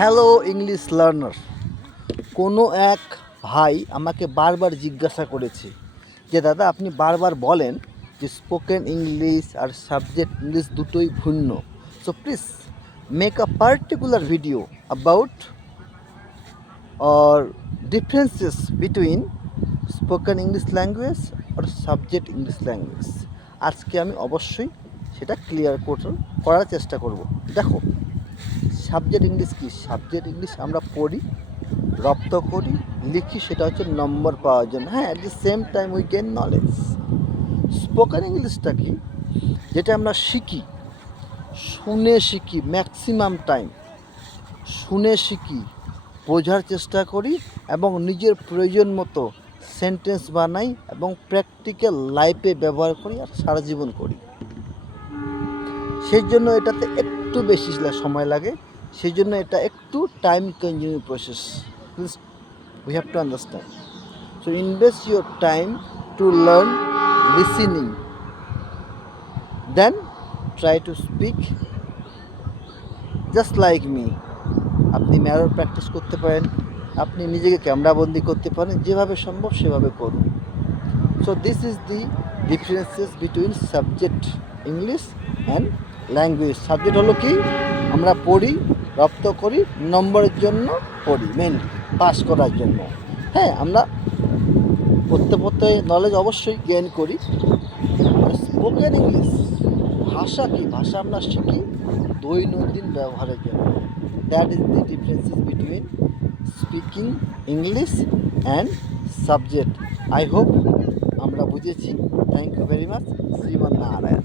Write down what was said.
Hello English learner. কোনো এক ভাই আমাকে বারবার জিজ্ঞাসা করেছে যে দাদা আপনি বারবার বলেন যে স্পোকেন ইংলিশ আর সাবজেক্ট ইংলিশ দুটোই ভিন্ন, so please make a particular video about or differences between spoken English language আর সাবজেক্ট ইংলিশ ল্যাঙ্গুয়েজ। আজকে আমি অবশ্যই সেটা ক্লিয়ার করার চেষ্টা করব। দেখো, সাবজেক্ট ইংলিশ কী? সাবজেক্ট ইংলিশ আমরা পড়ি, রপ্ত করি, লিখি, সেটা হচ্ছে নম্বর পাওয়ার জন্য। হ্যাঁ, at the same time we gain knowledge. Spoken ইংলিশটা কি? যেটা আমরা শিখি, শুনে শিখি, ম্যাক্সিমাম টাইম শুনে শিখি, বোঝার চেষ্টা করি এবং নিজের প্রয়োজন মতো সেন্টেন্স বানাই এবং প্র্যাকটিক্যাল লাইফে ব্যবহার করি আর সারা জীবন করি। সেই জন্য এটাতে একটু বেশি সময় লাগে, সেই জন্য এটা একটু time consuming process. Please we have to understand. So invest your time to learn listening, then try to speak just like me. আপনি ম্যারর প্র্যাকটিস করতে পারেন, আপনি নিজেকে ক্যামেরাবন্দি করতে পারেন, যেভাবে সম্ভব সেভাবে করুন। So this is the differences between subject English and language. Subject হলো কি? আমরা পড়ি, রপ্ত করি, নম্বরের জন্য পড়ি, মেনলি পাস করার জন্য। হ্যাঁ, আমরা পড়তে পড়তে নলেজ অবশ্যই গেইন করি। আর স্পোকেন ইংলিশ ভাষা কি? ভাষা আমরা শিখি দৈনন্দিন ব্যবহারের জন্য। That is the differences between speaking English and subject. I hope আমরা বুঝেছি। Thank you very much. শ্রীমান নারায়ণ।